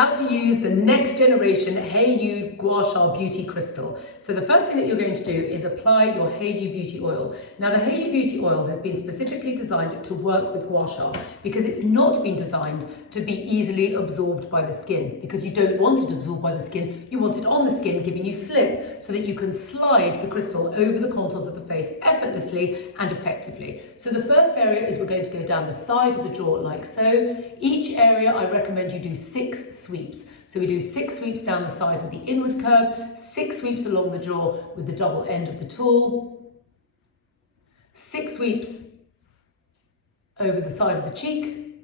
how to use the next generation Hayo'u Gua Sha beauty crystal. So the first thing that you're going to do is apply your Hayo'u beauty oil. Now the Hayo'u beauty oil has been specifically designed to work with Gua Sha because it's not been designed to be easily absorbed by the skin, because you don't want it absorbed by the skin, you want it on the skin, giving you slip so that you can slide the crystal over the contours of the face effortlessly and effectively. So the first area is we're going to go down the side of the jaw like so. Each area I recommend you do 6 sweeps. So we do 6 sweeps down the side with the inward curve, 6 sweeps along the jaw with the double end of the tool, 6 sweeps over the side of the cheek,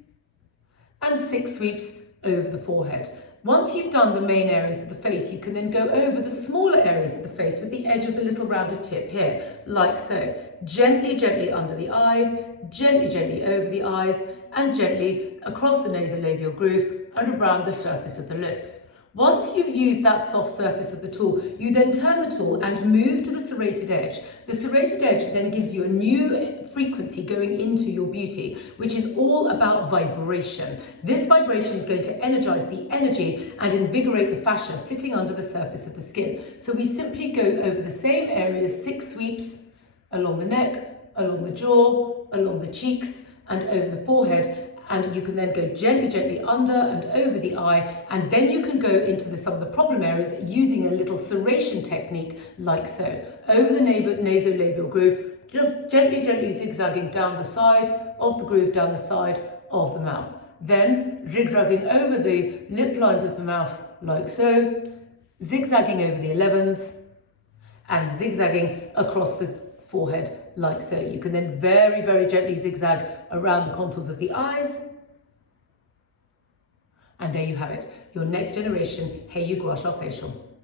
and 6 sweeps over the forehead. Once you've done the main areas of the face, you can then go over the smaller areas of the face with the edge of the little rounded tip here, like so. Gently, gently under the eyes, gently, gently over the eyes, and gently across the nasolabial groove and around the surface of the lips. Once you've used that soft surface of the tool, you then turn the tool and move to the serrated edge. The serrated edge then gives you a new frequency going into your beauty, which is all about vibration. This vibration is going to energize the energy and invigorate the fascia sitting under the surface of the skin. So we simply go over the same areas, 6 sweeps along the neck, along the jaw, along the cheeks, and over the forehead. And you can then go gently, gently under and over the eye, and then you can go into some of the problem areas using a little serration technique like so. Over the nasolabial groove, just gently, gently zigzagging down the side of the groove, down the side of the mouth. Then zigzagging over the lip lines of the mouth like so, zigzagging over the 11s, and zigzagging across the forehead like so. You can then very, very gently zigzag around the contours of the eyes. And there you have it, your next generation Hayo'u Gua Sha facial.